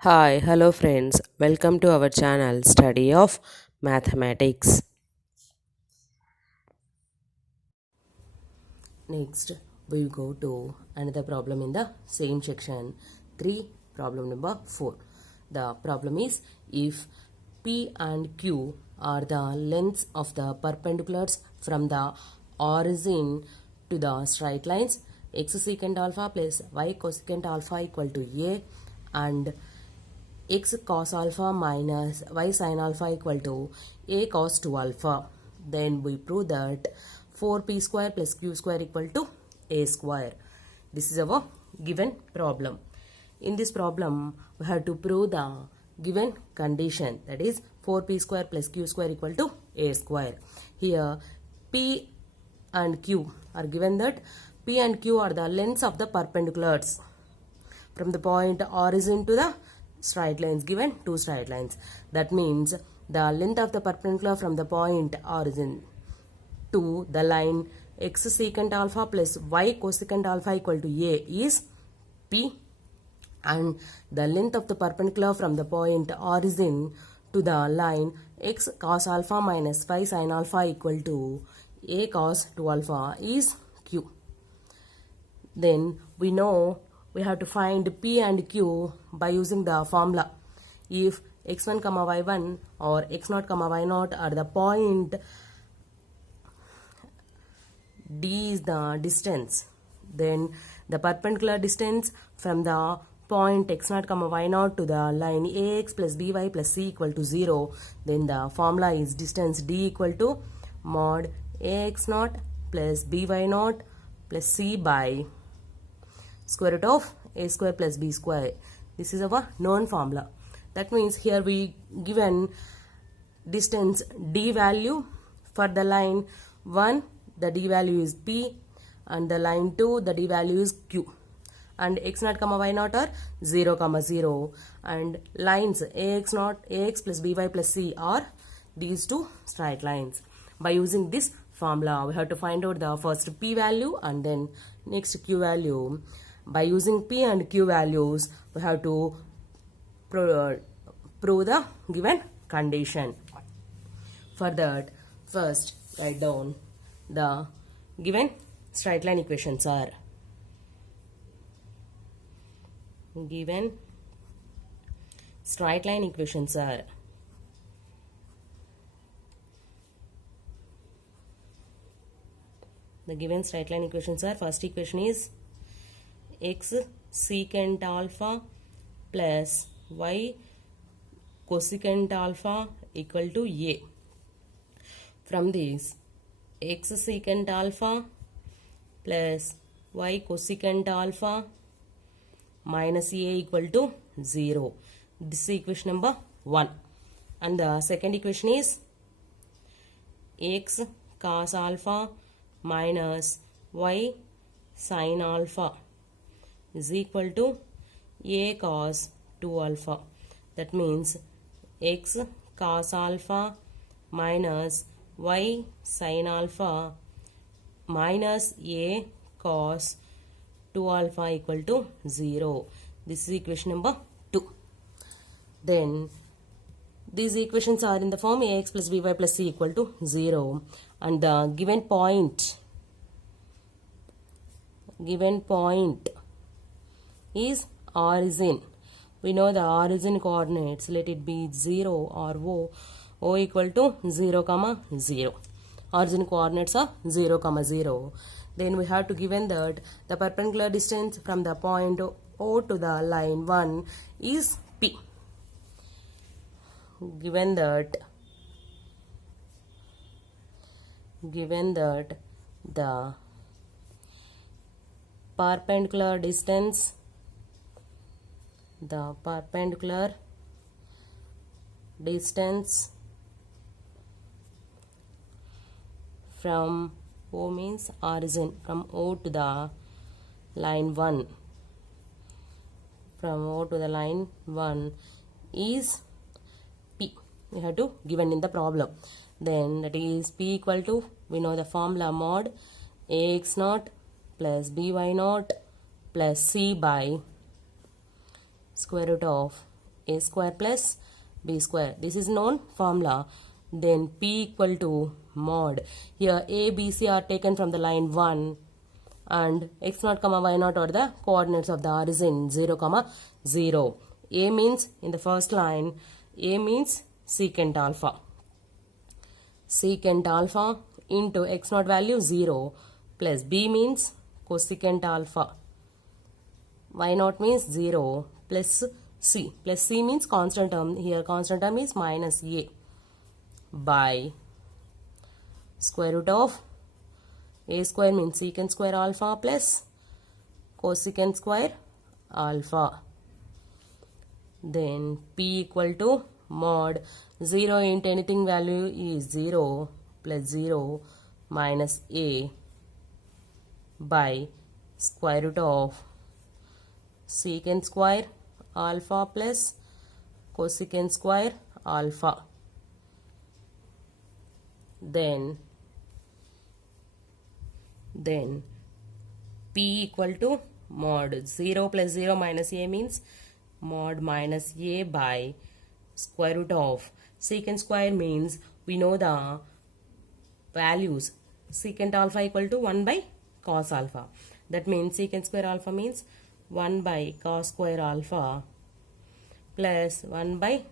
Hi, hello friends. Welcome to our channel Study of Mathematics. Next, we go to another problem in the same section 3, problem number 4. The problem is if P and Q are the lengths of the perpendiculars from the origin to the straight lines, x secant alpha plus y cosecant alpha equal to a, and x cos alpha minus y sin alpha equal to a cos 2 alpha. Then we prove that 4p square plus q square equal to a square. This is our given problem. In this problem, we have to prove the given condition, that is 4p square plus q square equal to a square. Here p and q are given that p and q are the lengths of the perpendiculars from the point origin to the straight lines, given two straight lines. That means the length of the perpendicular from the point origin to the line x secant alpha plus y cosecant alpha equal to a is p, and the length of the perpendicular from the point origin to the line x cos alpha minus y sin alpha equal to a cos 2 alpha is q. Then we know we have to find p and q by using the formula. If x1 comma y1 or x0 comma y0 are the point d is the distance, then the perpendicular distance from the point x0 comma y0 to the line ax plus by plus c equal to 0, then the formula is distance d equal to mod ax0 plus by0 plus c by square root of a square plus b square. This is our known formula. That means here we given distance d value for the line 1, the d value is p, and the line 2, the d value is q, and x0 comma y0 are 0 comma 0, and lines ax0 ax plus by plus c are these two straight lines. By using this formula, we have to find out the first p value and then next q value. By using p and q values, we have to prove the given condition. For that, first write down the given straight line equations are given straight line equations are the given straight line equations are, first equation is x secant alpha plus y cosecant alpha equal to a. From this, x secant alpha plus y cosecant alpha minus a equal to 0. This is equation number 1. And the second equation is x cos alpha minus y sin alpha is equal to a cos 2 alpha. That means x cos alpha minus y sin alpha minus a cos 2 alpha equal to 0. This is equation number 2. Then these equations are in the form ax plus by plus c equal to 0, and the given point is origin. We know the origin coordinates, let it be 0 or o equal to 0 comma 0. Origin coordinates are 0 comma 0. Then we have to given that the perpendicular distance from the point O to the line 1 is p. Given that the perpendicular distance from O means origin, from O to the line 1, from O to the line 1 is p. We have to given in the problem. Then that is p equal to, we know the formula, mod ax0 plus by0 plus c by square root of a square plus b square. This is known formula. Then p equal to mod. Here a, b, c are taken from the line 1 and x0, y0 are the coordinates of the origin 0, 0. A means in the first line, a means secant alpha. Secant alpha into x0 value 0 plus b means cosecant alpha. Y0 means 0 plus c. Plus c means constant term. Here constant term is minus a by square root of a square means secant square alpha plus cosecant square alpha. Then p equal to mod 0 into anything value is 0 plus 0 minus a by square root of secant square alpha plus cosecant square alpha. Then p equal to mod 0 plus 0 minus a means mod minus a by square root of secant square means we know the values. Secant alpha equal to 1 by cos alpha. That means secant square alpha means 1 by cos square alpha plus 1 by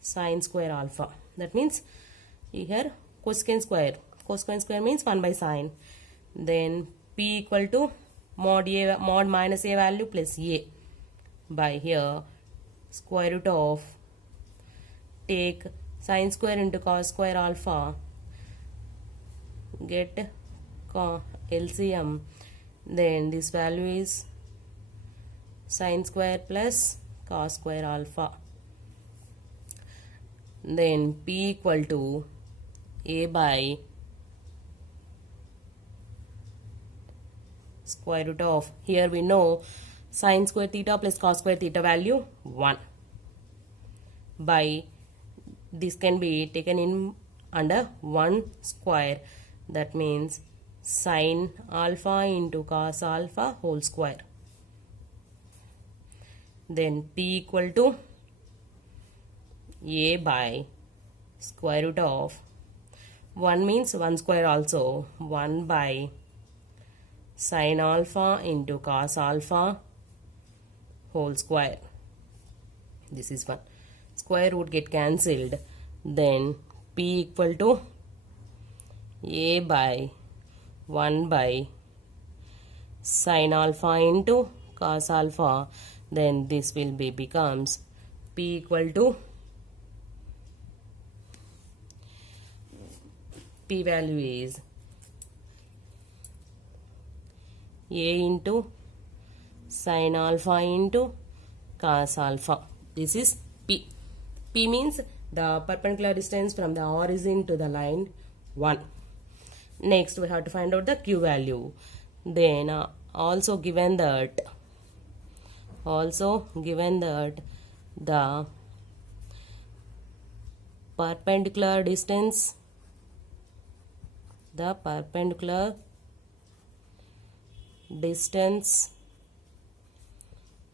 sin square alpha. That means here cosecant square. Cosecant square means 1 by sin. Then p equal to mod minus a value plus a by here square root of take sin square into cos square alpha, get LCM, then this value is sin square plus cos square alpha. Then p equal to a by square root of, here we know sin square theta plus cos square theta value 1 by, this can be taken in under 1 square, that means sin alpha into cos alpha whole square. Then p equal to a by square root of 1 means 1 square also, 1 by sin alpha into cos alpha whole square. This is 1. Square root get cancelled. Then p equal to a by 1 by sin alpha into cos alpha. Then this will be becomes p equal to, p value is a into sin alpha into cos alpha. This is p. P means the perpendicular distance from the origin to the line 1. Next we have to find out the q value. Then also given that the perpendicular distance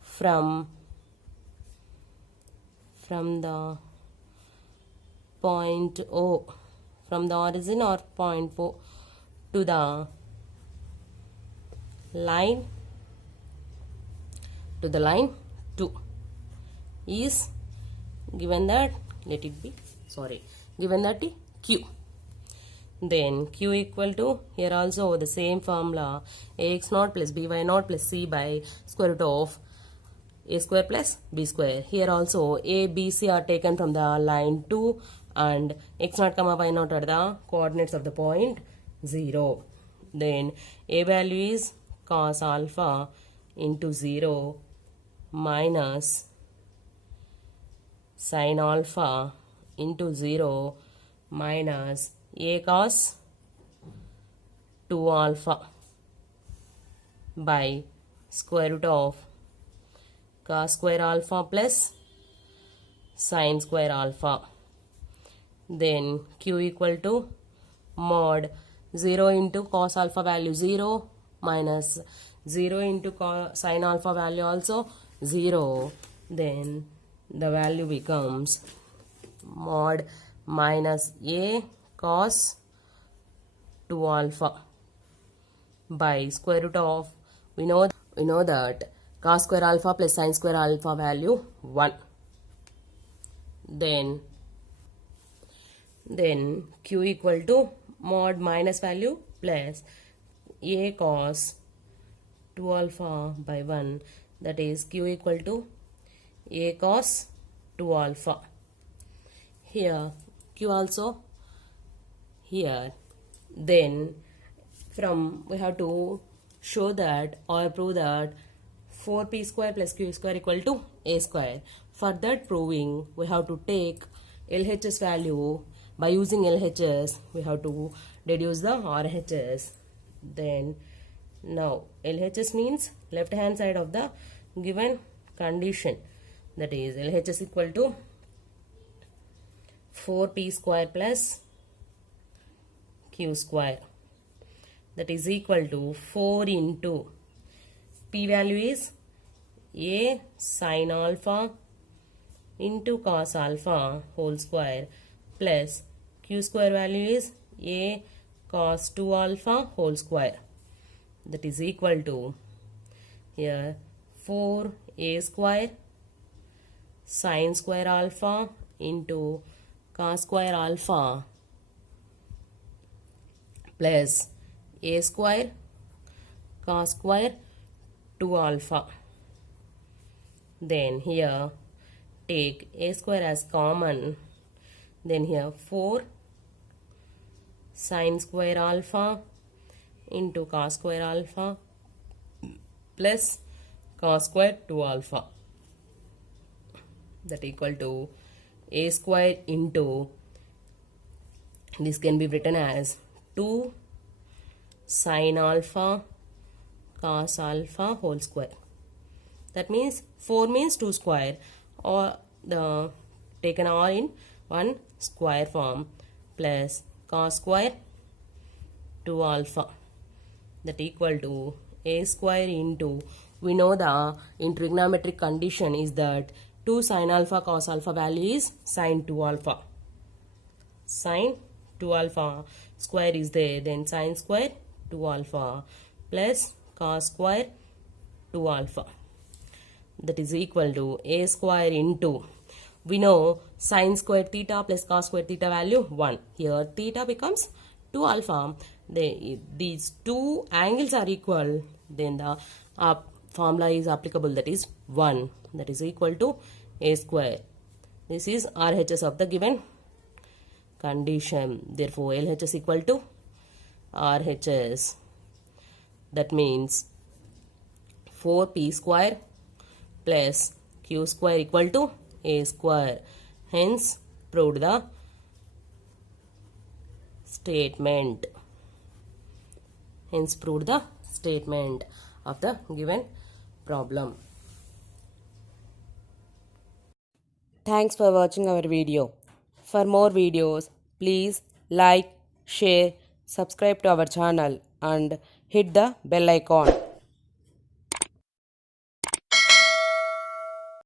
from the point O, from the origin or point O to the line 2 is given that, given that q. Then q equal to, here also the same formula, ax0 plus by0 plus c by square root of a square plus b square. Here also a, b, c are taken from the line 2 and x0, y0 are the coordinates of the point 0. Then a value is cos alpha into 0 minus sin alpha into 0 minus a cos 2 alpha by square root of cos square alpha plus sin square alpha. Then q equal to mod 0 into cos alpha value 0 minus 0 into sin alpha value also 0. Then the value becomes mod minus a cos 2 alpha by square root of, we know that cos square alpha plus sin square alpha value 1. Then q equal to mod minus value plus a cos 2 alpha by 1, that is q equal to a cos 2 alpha. Here q also here. Then from we have to show that or prove that 4p square plus q square equal to a square. For that proving, we have to take LHS value. By using LHS, we have to deduce the RHS. Then now LHS means left hand side of the given condition, that is LHS equal to 4p square plus q square, that is equal to 4 into p value is a sin alpha into cos alpha whole square plus q square value is a cos 2 alpha whole square, that is equal to here 4a square sin square alpha into cos square alpha plus a square cos square 2 alpha. Then here take a square as common. Then here 4 sin square alpha into cos square alpha plus cos square 2 alpha, that equal to a square into, this can be written as 2 sin alpha cos alpha whole square. That means 4 means 2 square, or the taken all in one square form, plus cos square 2 alpha, that equal to a square into, we know the in trigonometric condition is that 2 sin alpha cos alpha value is sin 2 alpha. Sin 2 alpha square is there, then sin square 2 alpha plus cos square 2 alpha, that is equal to a square into, we know sin square theta plus cos square theta value 1. Here theta becomes 2 alpha. These two angles are equal, then the formula is applicable, that is 1, that is equal to a square. This is RHS of the given condition. Therefore LHS equal to RHS, that means 4p square plus q square equal to a square. Hence proved the statement. Hence proved the statement of the given problem. Thanks for watching our video. For more videos, please like, share, subscribe to our channel and hit the bell icon.